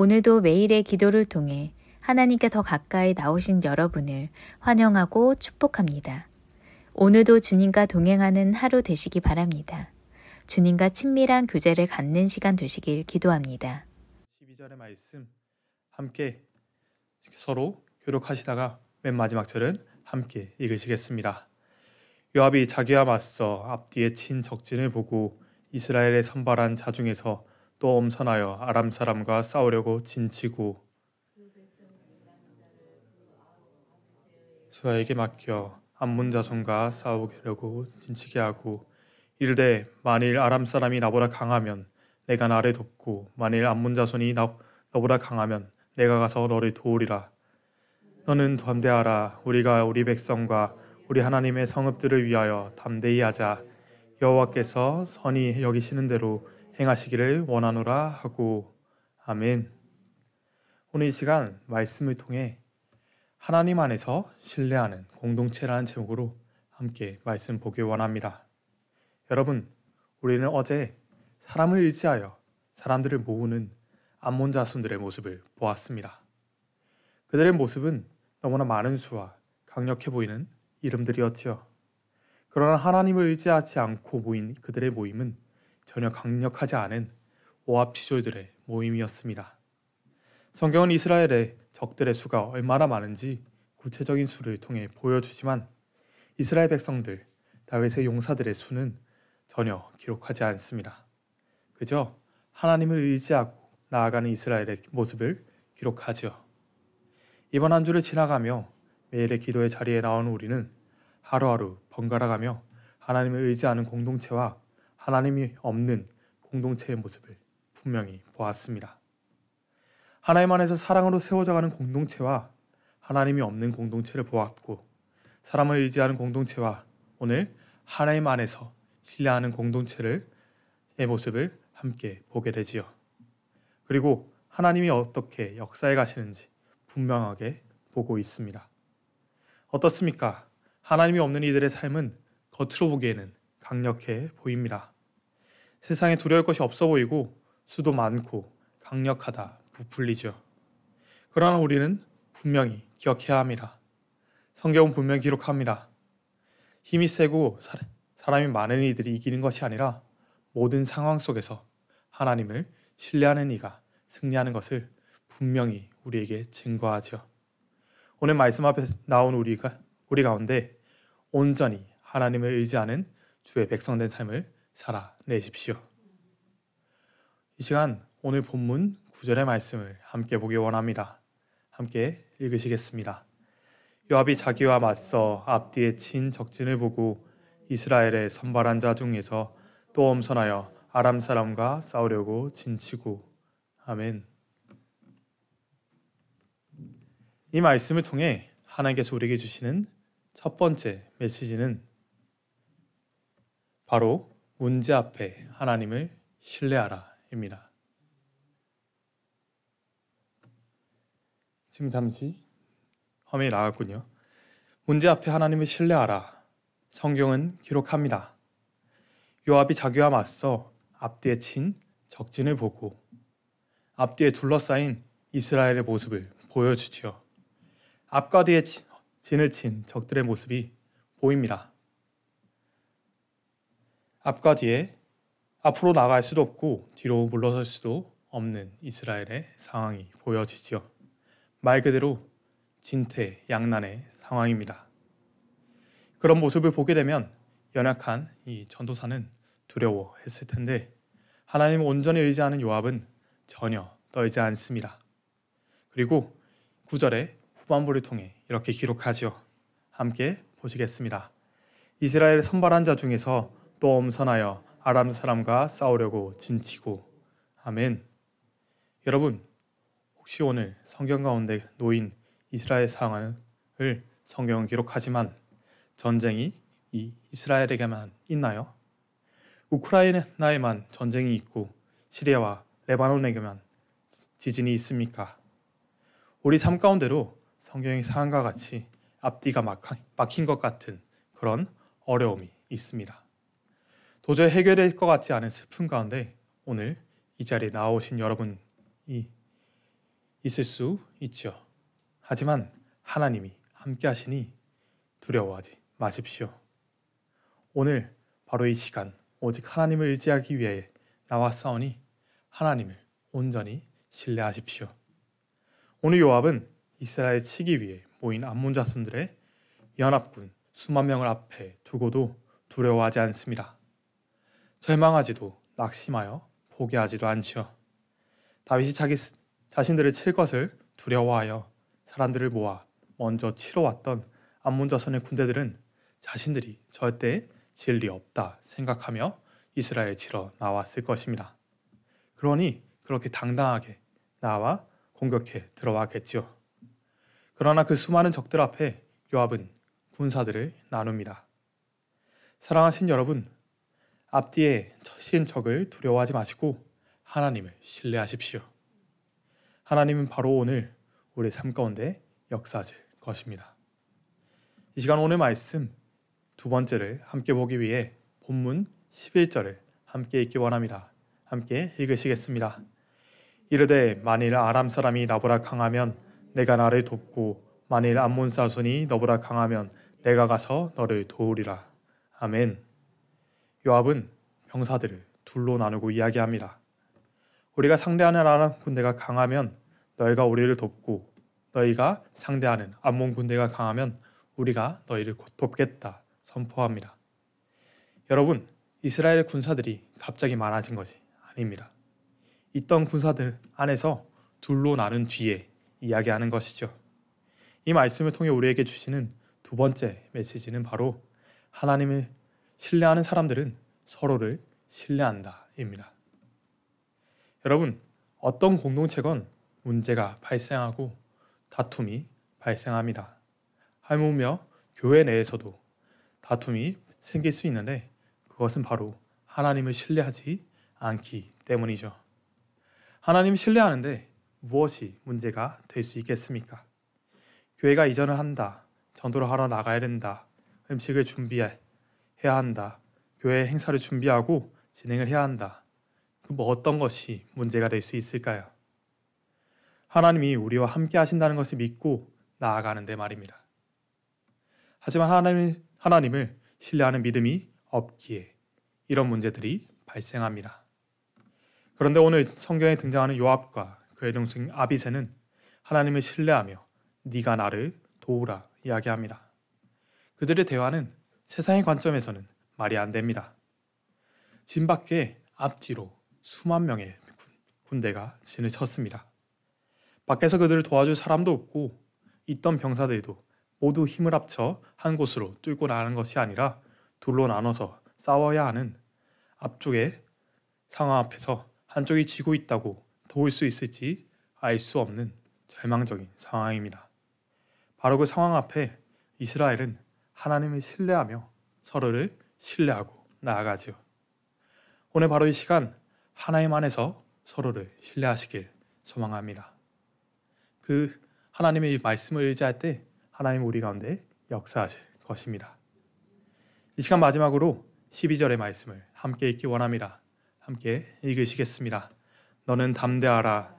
오늘도 매일의 기도를 통해 하나님께 더 가까이 나오신 여러분을 환영하고 축복합니다. 오늘도 주님과 동행하는 하루 되시기 바랍니다. 주님과 친밀한 교제를 갖는 시간 되시길 기도합니다. 12절의 말씀 함께 서로 교독하시다가 맨 마지막 절은 함께 읽으시겠습니다. 요압이 자기와 맞서 앞뒤에 친 적진을 보고 이스라엘의 선발한 자중에서 또 엄선하여 아람 사람과 싸우려고 진치고 수아에게 맡겨 암몬 자손과 싸우려고 진치게 하고 이르되 만일 아람 사람이 나보다 강하면 내가 나를 돕고 만일 암몬 자손이 너보다 강하면 내가 가서 너를 도우리라. 너는 담대하라. 우리가 우리 백성과 우리 하나님의 성읍들을 위하여 담대히 하자. 여호와께서 선히 여기시는 대로 행하시기를 원하노라 하고. 아멘. 오늘 이 시간 말씀을 통해 하나님 안에서 신뢰하는 공동체라는 제목으로 함께 말씀 보길 원합니다. 여러분, 우리는 어제 사람을 의지하여 사람들을 모으는 암몬 자손들의 모습을 보았습니다. 그들의 모습은 너무나 많은 수와 강력해 보이는 이름들이었지요. 그러나 하나님을 의지하지 않고 모인 그들의 모임은 전혀 강력하지 않은 오합지졸들의 모임이었습니다. 성경은 이스라엘의 적들의 수가 얼마나 많은지 구체적인 수를 통해 보여주지만 이스라엘 백성들, 다윗의 용사들의 수는 전혀 기록하지 않습니다. 그저 하나님을 의지하고 나아가는 이스라엘의 모습을 기록하죠. 이번 한 주를 지나가며 매일의 기도의 자리에 나온 우리는 하루하루 번갈아가며 하나님을 의지하는 공동체와 하나님이 없는 공동체의 모습을 분명히 보았습니다. 하나님 안에서 사랑으로 세워져가는 공동체와 하나님이 없는 공동체를 보았고, 사람을 의지하는 공동체와 오늘 하나님 안에서 신뢰하는 공동체의 모습을 함께 보게 되지요. 그리고 하나님이 어떻게 역사해 가시는지 분명하게 보고 있습니다. 어떻습니까? 하나님이 없는 이들의 삶은 겉으로 보기에는 강력해 보입니다. 세상에 두려울 것이 없어 보이고 수도 많고 강력하다 부풀리죠. 그러나 우리는 분명히 기억해야 합니다. 성경은 분명히 기록합니다. 힘이 세고 사람이 많은 이들이 이기는 것이 아니라 모든 상황 속에서 하나님을 신뢰하는 이가 승리하는 것을 분명히 우리에게 증거하죠. 오늘 말씀 앞에 나온 우리 가운데 온전히 하나님을 의지하는 주의 백성된 삶을 살아내십시오. 이 시간 오늘 본문 9절의 말씀을 함께 보기 원합니다. 함께 읽으시겠습니다. 요압이 자기와 맞서 앞뒤에 친 적진을 보고 이스라엘의 선발한 자 중에서 또 엄선하여 아람 사람과 싸우려고 진치고. 아멘. 이 말씀을 통해 하나님께서 우리에게 주시는 첫 번째 메시지는 바로 문제 앞에 하나님을 신뢰하라입니다. 지금 잠시 화면이 나갔군요. 문제 앞에 하나님을 신뢰하라. 성경은 기록합니다. 요압이 자기와 맞서 앞뒤에 친 적진을 보고 앞뒤에 둘러싸인 이스라엘의 모습을 보여주지요. 앞과 뒤에 진을 친 적들의 모습이 보입니다. 앞과 뒤에 앞으로 나갈 수도 없고 뒤로 물러설 수도 없는 이스라엘의 상황이 보여지지요. 말 그대로 진퇴양난의 상황입니다. 그런 모습을 보게 되면 연약한 이 전도사는 두려워했을 텐데 하나님을 온전히 의지하는 요압은 전혀 떨지 않습니다. 그리고 9절의 후반부를 통해 이렇게 기록하죠. 함께 보시겠습니다. 이스라엘 선발한 자 중에서 또 엄선하여 아람 사람과 싸우려고 진치고. 아멘. 여러분, 혹시 오늘 성경 가운데 놓인 이스라엘 상황을 성경은 기록하지만 전쟁이 이 이스라엘에게만 있나요? 우크라이나에만 전쟁이 있고 시리아와 레바논에게만 지진이 있습니까? 우리 삶 가운데로 성경의 상황과 같이 앞뒤가 막힌 것 같은 그런 어려움이 있습니다. 도저히 해결될 것 같지 않은 슬픔 가운데 오늘 이 자리에 나오신 여러분이 있을 수 있죠. 하지만 하나님이 함께 하시니 두려워하지 마십시오. 오늘 바로 이 시간 오직 하나님을 의지하기 위해 나왔사오니 하나님을 온전히 신뢰하십시오. 오늘 요압은 이스라엘 치기 위해 모인 암몬 자손들의 연합군 수만 명을 앞에 두고도 두려워하지 않습니다. 절망하지도 낙심하여 포기하지도 않지요. 다윗이 자신들을 칠 것을 두려워하여 사람들을 모아 먼저 치러 왔던 암몬 자손의 군대들은 자신들이 절대 질 리 없다 생각하며 이스라엘을 치러 나왔을 것입니다. 그러니 그렇게 당당하게 나와 공격해 들어왔겠죠. 그러나 그 수많은 적들 앞에 요압은 군사들을 나눕니다. 사랑하신 여러분, 앞뒤에 처신 적을 두려워하지 마시고 하나님을 신뢰하십시오. 하나님은 바로 오늘 우리의 삶 가운데 역사하실 것입니다. 이 시간 오늘 말씀 두 번째를 함께 보기 위해 본문 11절을 함께 읽기 원합니다. 함께 읽으시겠습니다. 이르되 만일 아람 사람이 나보다 강하면 내가 나를 돕고 만일 암몬 자손이 너보다 강하면 내가 가서 너를 도우리라. 아멘. 요압은 병사들을 둘로 나누고 이야기합니다. 우리가 상대하는 아람 군대가 강하면 너희가 우리를 돕고 너희가 상대하는 암몬 군대가 강하면 우리가 너희를 돕겠다 선포합니다. 여러분, 이스라엘 군사들이 갑자기 많아진 것이 아닙니다. 있던 군사들 안에서 둘로 나눈 뒤에 이야기하는 것이죠. 이 말씀을 통해 우리에게 주시는 두 번째 메시지는 바로 하나님을 신뢰하는 사람들은 서로를 신뢰한다입니다. 여러분, 어떤 공동체건 문제가 발생하고 다툼이 발생합니다. 하물며 교회 내에서도 다툼이 생길 수 있는데 그것은 바로 하나님을 신뢰하지 않기 때문이죠. 하나님을 신뢰하는데 무엇이 문제가 될 수 있겠습니까? 교회가 이전을 한다, 전도를 하러 나가야 된다, 음식을 준비해야 한다, 교회 행사를 준비하고 진행을 해야 한다. 그 어떤 것이 문제가 될 수 있을까요? 하나님이 우리와 함께 하신다는 것을 믿고 나아가는데 말입니다. 하지만 하나님을 신뢰하는 믿음이 없기에 이런 문제들이 발생합니다. 그런데 오늘 성경에 등장하는 요압과 그의 동생 아비새는 하나님을 신뢰하며 네가 나를 도우라 이야기합니다. 그들의 대화는 세상의 관점에서는 말이 안 됩니다. 진 밖에 앞뒤로 수만 명의 군대가 진을 쳤습니다. 밖에서 그들을 도와줄 사람도 없고 있던 병사들도 모두 힘을 합쳐 한 곳으로 뚫고 나가는 것이 아니라 둘로 나눠서 싸워야 하는 앞쪽의 상황 앞에서 한쪽이 지고 있다고 도울 수 있을지 알 수 없는 절망적인 상황입니다. 바로 그 상황 앞에 이스라엘은 하나님을 신뢰하며 서로를 신뢰하고 나아가지요. 오늘 바로 이 시간 하나님 안에서 서로를 신뢰하시길 소망합니다. 그 하나님의 말씀을 의지할 때 하나님 우리 가운데 역사하실 것입니다. 이 시간 마지막으로 12절의 말씀을 함께 읽기 원합니다. 함께 읽으시겠습니다. 너는 담대하라.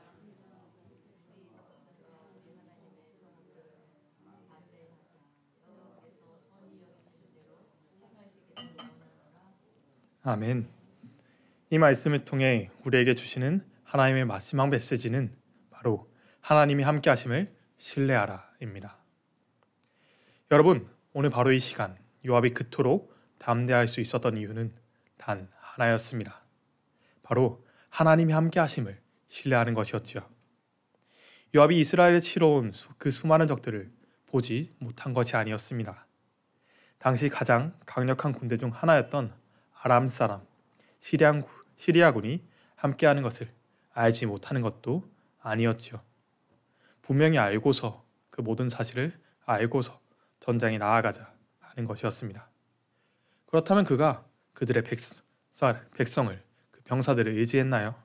아멘. 이 말씀을 통해 우리에게 주시는 하나님의 마지막 메시지는 바로 하나님이 함께 하심을 신뢰하라입니다. 여러분, 오늘 바로 이 시간 요압이 그토록 담대할 수 있었던 이유는 단 하나였습니다. 바로 하나님이 함께 하심을 신뢰하는 것이었죠. 요압이 이스라엘에 치러 온 그 수많은 적들을 보지 못한 것이 아니었습니다. 당시 가장 강력한 군대 중 하나였던 아람 사람 시리아군이 함께하는 것을 알지 못하는 것도 아니었죠. 분명히 알고서 그 모든 사실을 알고서 전장에 나아가자 하는 것이었습니다. 그렇다면 그가 그들의 백성을 그 병사들을 의지했나요?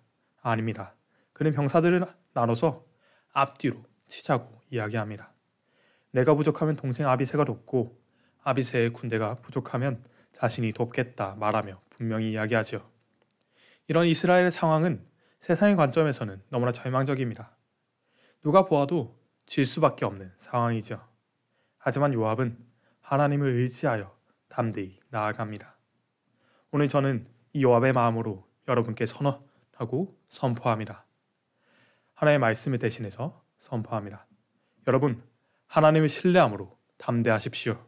아닙니다. 그는 병사들을 나눠서 앞뒤로 치자고 이야기합니다. 내가 부족하면 동생 아비새가 돕고 아비새의 군대가 부족하면 자신이 돕겠다 말하며 분명히 이야기하죠. 이런 이스라엘의 상황은 세상의 관점에서는 너무나 절망적입니다. 누가 보아도 질 수밖에 없는 상황이죠. 하지만 요압은 하나님을 의지하여 담대히 나아갑니다. 오늘 저는 이 요압의 마음으로 여러분께 선언하고 선포합니다. 하나님의 말씀을 대신해서 선포합니다. 여러분, 하나님을 신뢰함으로 담대하십시오.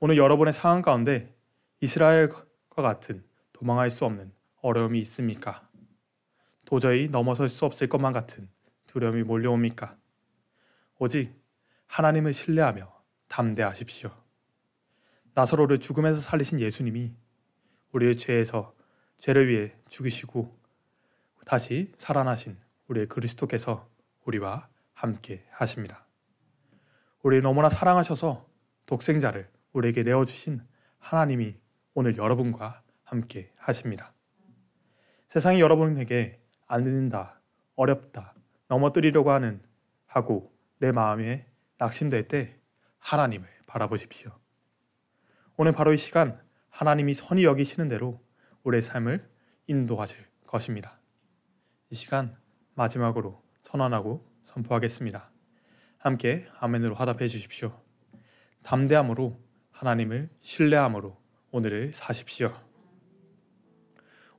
오늘 여러분의 상황 가운데 이스라엘과 같은 도망할 수 없는 어려움이 있습니까? 도저히 넘어설 수 없을 것만 같은 두려움이 몰려옵니까? 오직 하나님을 신뢰하며 담대하십시오. 나사로를 죽음에서 살리신 예수님이 우리의 죄를 위해 죽으시고 다시 살아나신 우리의 그리스도께서 우리와 함께 하십니다. 우리를 너무나 사랑하셔서 독생자를 우리에게 내어주신 하나님이 오늘 여러분과 함께 하십니다. 세상이 여러분에게 안 된다, 어렵다, 넘어뜨리려고 하고 내 마음에 낙심될 때 하나님을 바라보십시오. 오늘 바로 이 시간 하나님이 선히 여기시는 대로 우리의 삶을 인도하실 것입니다. 이 시간 마지막으로 선언하고 선포하겠습니다. 함께 아멘으로 화답해 주십시오. 담대함으로 하나님을 신뢰함으로 오늘을 사십시오.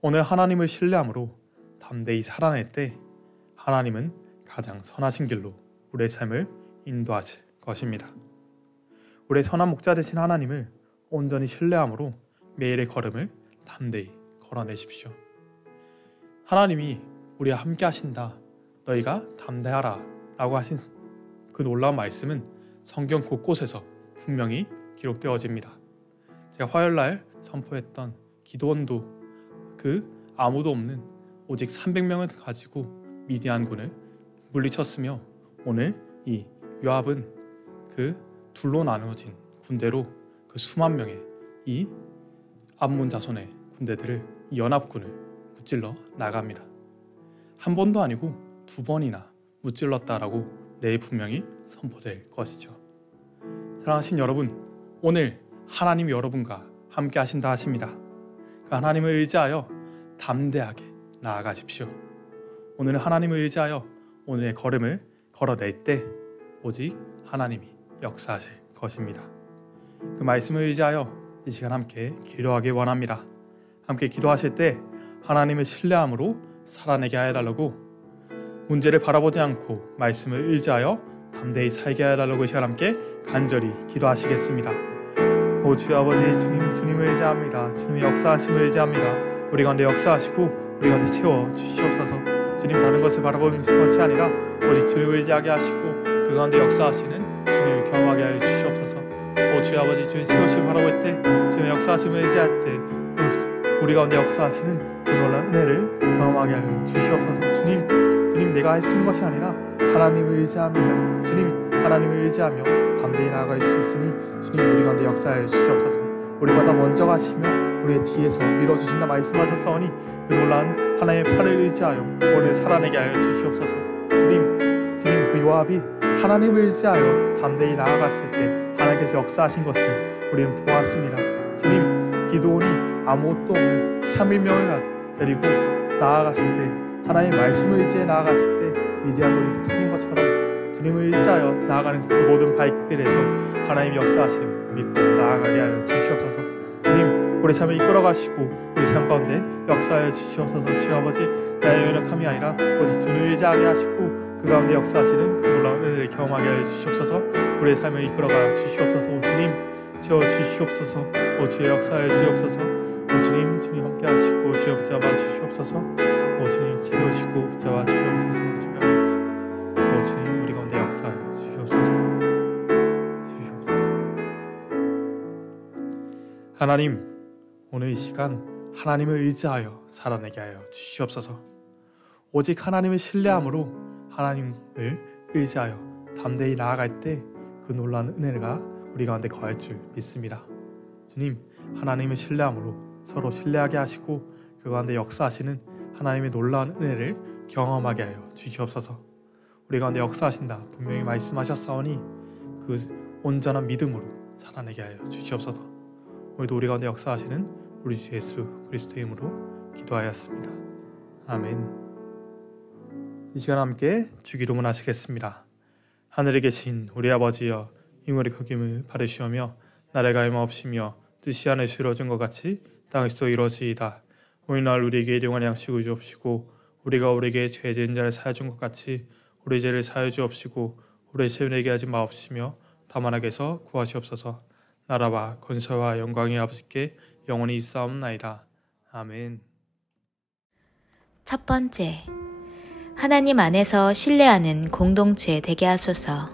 오늘 하나님을 신뢰함으로 담대히 살아낼 때 하나님은 가장 선하신 길로 우리의 삶을 인도하실 것입니다. 우리의 선한 목자 되신 하나님을 온전히 신뢰함으로 매일의 걸음을 담대히 걸어내십시오. 하나님이 우리와 함께 하신다, 너희가 담대하라 라고 하신 그 놀라운 말씀은 성경 곳곳에서 분명히 기록되어집니다. 제가 화요일날 선포했던 기드온도 그 아무도 없는 오직 300명을 가지고 미디안군을 물리쳤으며 오늘 이 요압은 그 둘로 나누어진 군대로 그 수만 명의 이 암몬 자손의 군대들을 이 연합군을 무찔러 나갑니다. 한 번도 아니고 2번이나 무찔렀다라고 내일 분명히 선포될 것이죠. 사랑하신 여러분, 오늘 하나님이 여러분과 함께 하신다 하십니다. 그 하나님을 의지하여 담대하게 나아가십시오. 오늘 하나님을 의지하여 오늘의 걸음을 걸어낼 때 오직 하나님이 역사하실 것입니다. 그 말씀을 의지하여 이 시간 함께 기도하기 원합니다. 함께 기도하실 때 하나님을 신뢰함으로 살아내게 해달라고, 문제를 바라보지 않고 말씀을 의지하여 담대히 살게 해달라고 이 시간 함께 간절히 기도하시겠습니다. 오 주여 아버지, 주님을 의지합니다. 주님의 역사하심을 의지합니다. 우리 가운데 역사하시고 우리 가운데 채워주시옵소서. 주님, 다른 것을 바라보는 것이 아니라 오직 주님을 의지하게 하시고 그 가운데 역사하시는 주님을 경험하게 하여 주시옵소서. 오 주여 아버지, 주의 채우심을 바라볼 때, 주님의 역사하심을 의지할 때 우리 가운데 역사하시는 그 놀라운 은혜를 경험하게 하여 주시옵소서. 주님, 내가 할 수 있는 것이 아니라 하나님을 의지합니다. 주님, 하나님을 의지하며 담대히 나아갈 수 있으니 주님, 우리 가운데 역사하여 주시옵소서. 우리보다 먼저 가시며 우리의 뒤에서 밀어주신다 말씀하셨사오니 그 놀라운 하나님의 팔을 의지하여 오늘 살아내게 하여 주시옵소서. 주님, 그 요압이 하나님을 의지하여 담대히 나아갔을 때 하나님께서 역사하신 것을 우리는 보았습니다. 주님, 기드온이 아무것도 없는 300명을 데리고 나아갔을 때, 하나님의 말씀을 의지해 나아갔을 때 미디안군이 흩어진 것처럼 주님을 의지하여 나아가는 그 모든 발길에서 하나님의 역사하심을 믿고 나아가게 하여 주시옵소서. 주님, 우리 삶을 이끌어가시고 우리 삶 가운데 역사하여 주시옵소서. 주여 아버지, 나의 연약함이 아니라 오직 주님을 의지하게 하시고 그 가운데 역사하시는 그 놀라운 은혜를 경험하게 하여 주시옵소서. 우리의 삶을 이끌어가 주시옵소서. 오 주님, 채워주시옵소서. 오 주의 역사하여 주시옵소서. 오 주님 함께 하시고 주여 붙잡아 주시옵소서. 오 주님, 채우시고 붙잡아 주시옵소서. 오 주님, 우리 가운데 역사하여 주시옵소서. 하나님, 오늘 이 시간 하나님을 의지하여 살아내게 하여 주시옵소서. 오직 하나님을 신뢰함으로 하나님을 의지하여 담대히 나아갈 때 그 놀라운 은혜가 우리 가운데 거할 줄 믿습니다. 주님, 하나님을 신뢰함으로 서로 신뢰하게 하시고 그 가운데 역사하시는 하나님의 놀라운 은혜를 경험하게 하여 주시옵소서. 우리 가운데 역사하신다 분명히 말씀하셨사오니 그 온전한 믿음으로 살아내게 하여 주시옵소서. 오늘도 우리 가운데 역사하시는 우리 주 예수 그리스도의 이름으로 기도하였습니다. 아멘. 이 시간 함께 주기도문 하시겠습니다. 하늘에 계신 우리 아버지여, 이물이 거김을 바르시오며 나라가 임하옵시며 뜻이 하늘에서 이루어진 것 같이 땅에서도 이루어지이다. 오늘날 우리에게 일용할 양식을 주옵시고 우리가 우리에게 죄 지은 자를 사하여 준 것 같이 우리 죄를 사하여 주옵시고 우리의 시험에 하지 마옵시며 다만 악에서 구하시옵소서. 나라와 권세와 영광이 아버지께 영원히 있사옵나이다. 아멘. 첫 번째, 하나님 안에서 신뢰하는 공동체 되게 하소서.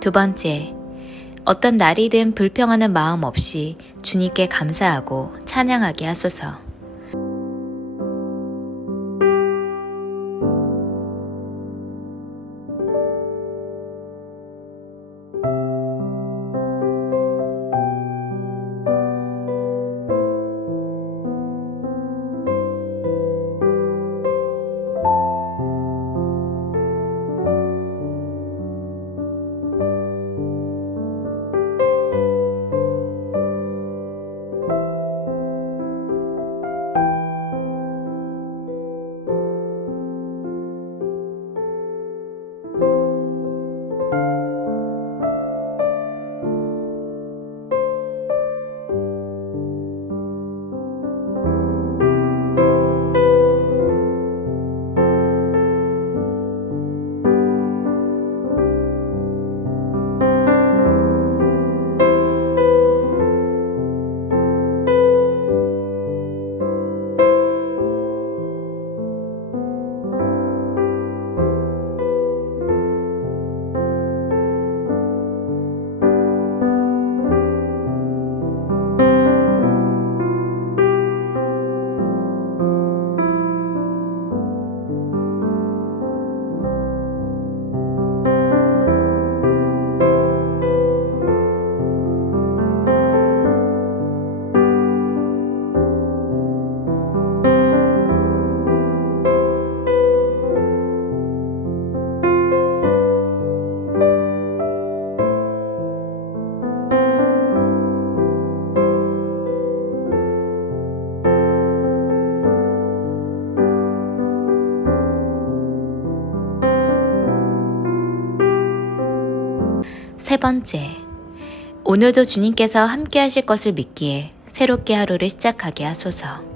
두 번째, 어떤 날이든 불평하는 마음 없이 주님께 감사하고 찬양하게 하소서. 세 번째, 오늘도 주님께서 함께 하실 것을 믿기에 새롭게 하루를 시작하게 하소서.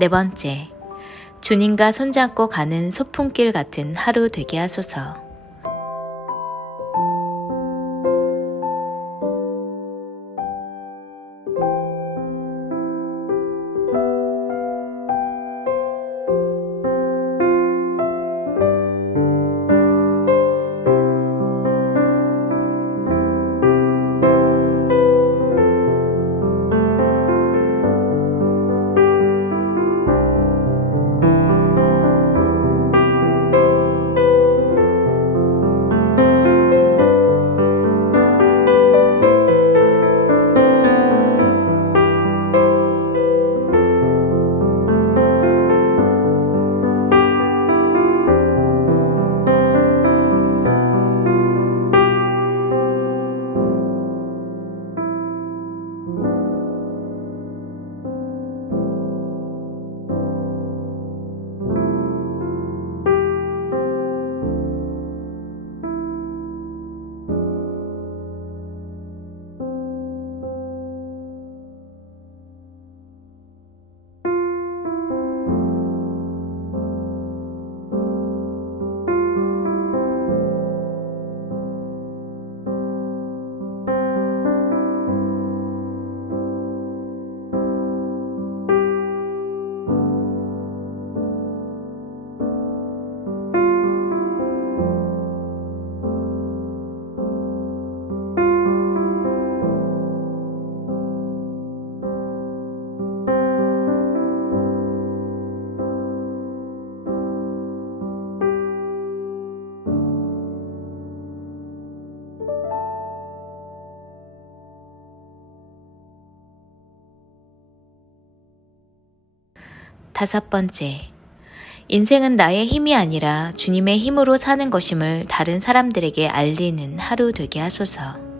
4번째, 주님과 손잡고 가는 소풍길 같은 하루 되게 하소서. 다섯 번째, 인생은 나의 힘이 아니라 주님의 힘으로 사는 것임을 다른 사람들에게 알리는 하루 되게 하소서.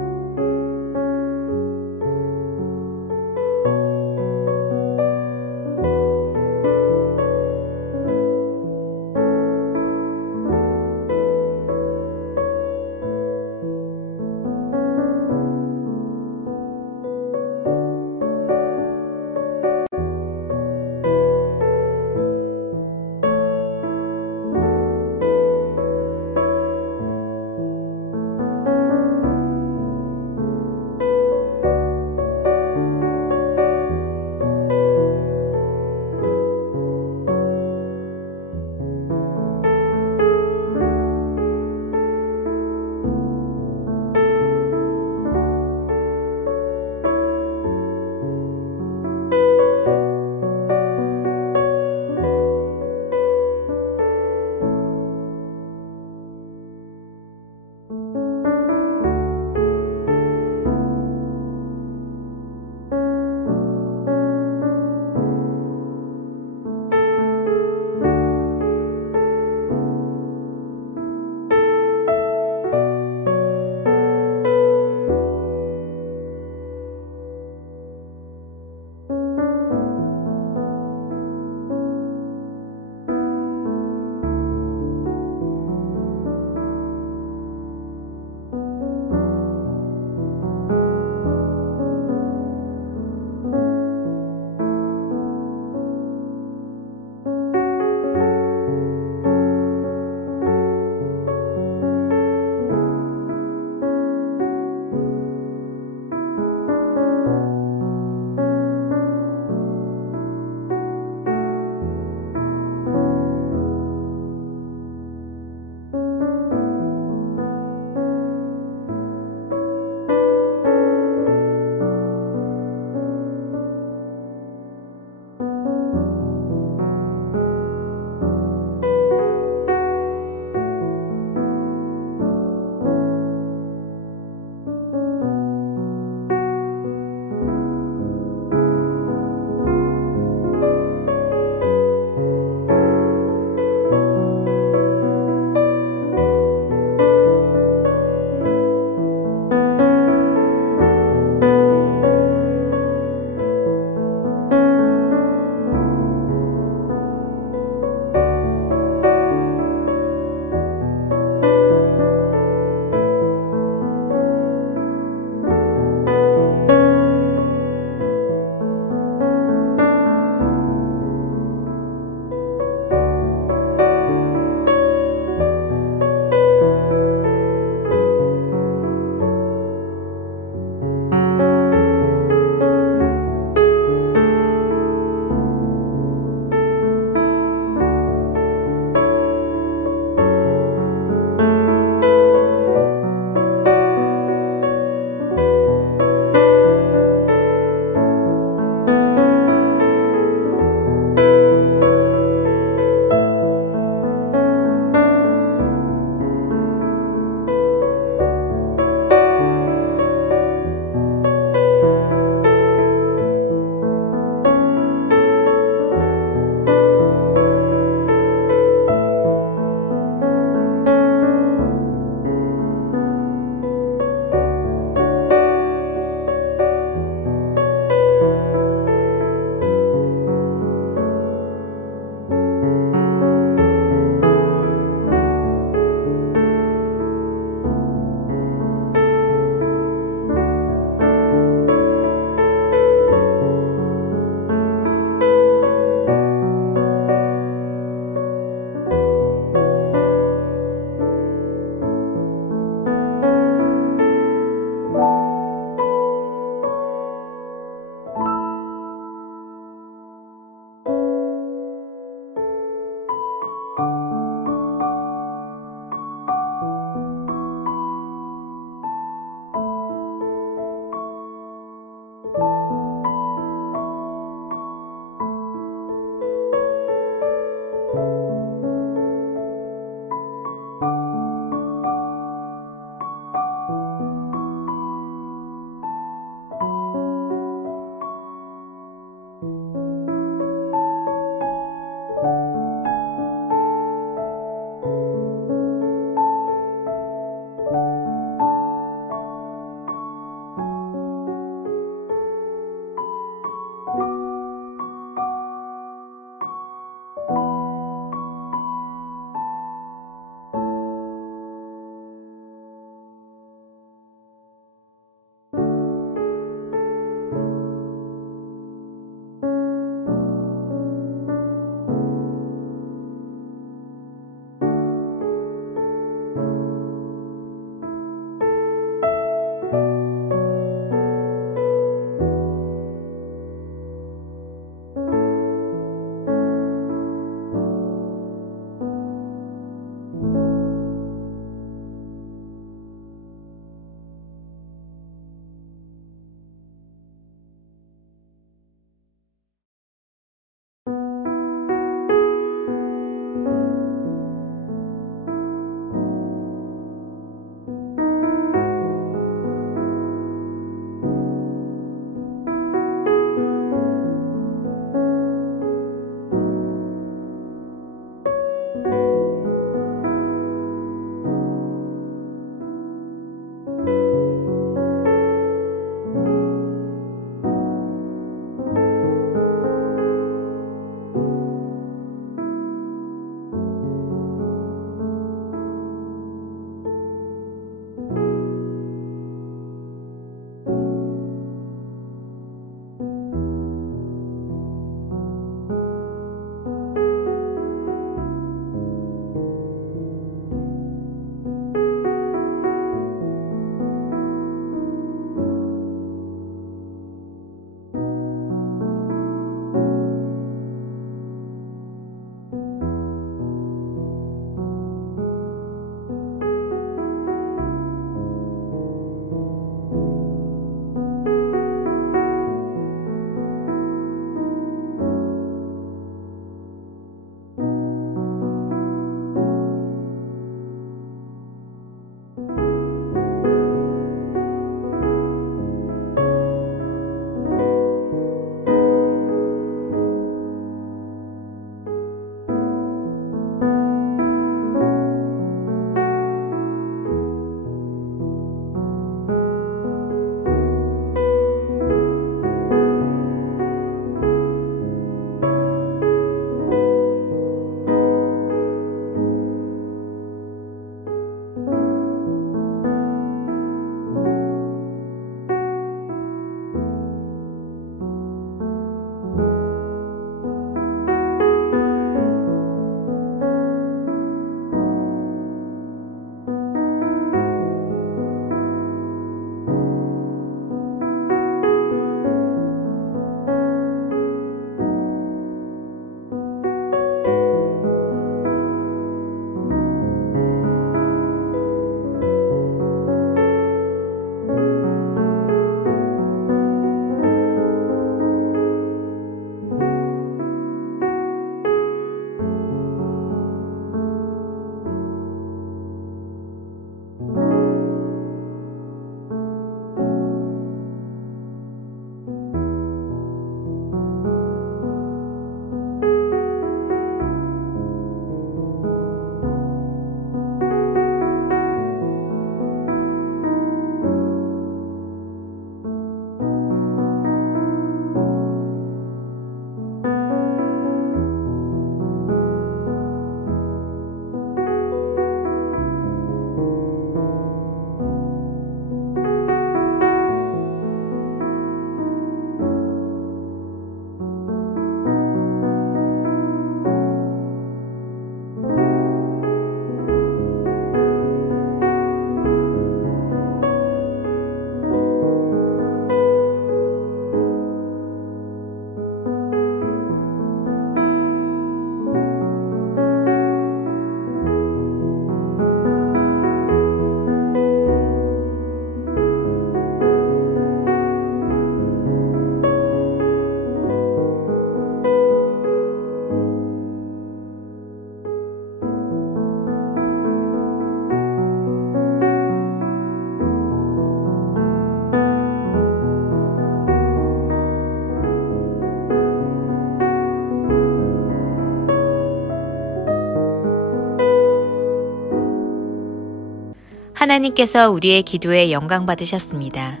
하나님께서 우리의 기도에 영광 받으셨습니다.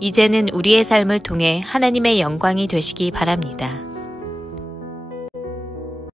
이제는 우리의 삶을 통해 하나님의 영광이 되시기 바랍니다.